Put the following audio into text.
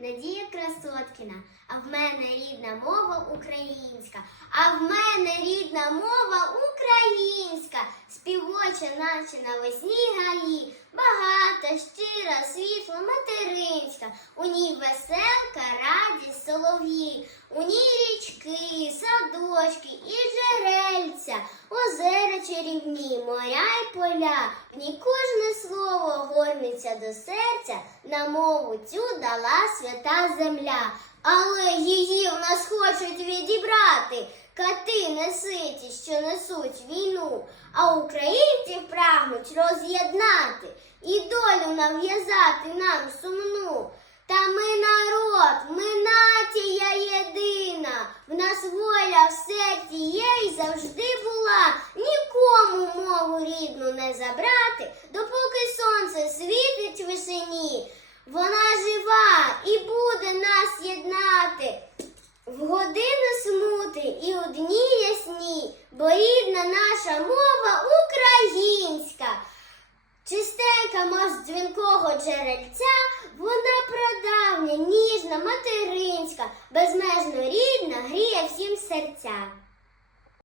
Надія Красоткіна, а в мене рідна мова українська, а в мене рідна мова українська, співоча, наче навесні гаї, багата, щира, світла, материнська, у ній веселка, радість, солов'ї, у ній річки, садочки і джерельця, озера чарівні, моря й поля, в ній кожне слово горниться до серця, на мову цю дала свята земля. Але її в нас хочуть відібрати. Кати неситі, що несуть війну, а українців прагнуть роз'єднати і долю нав'язати нам сумну. Та ми народ, ми нація єдина, в нас воля в серці є і завжди була. Нікому мову рідну не забрати, допоки сонце світить в висині. Вона жива і буде нас єднати. В години смути і у дні ясні, бо рідна наша мова українська. Чистенька, мов дзвінкого джерельця, вона прадавня, ніжна, материнська, безмежно рідна, гріє всім серця.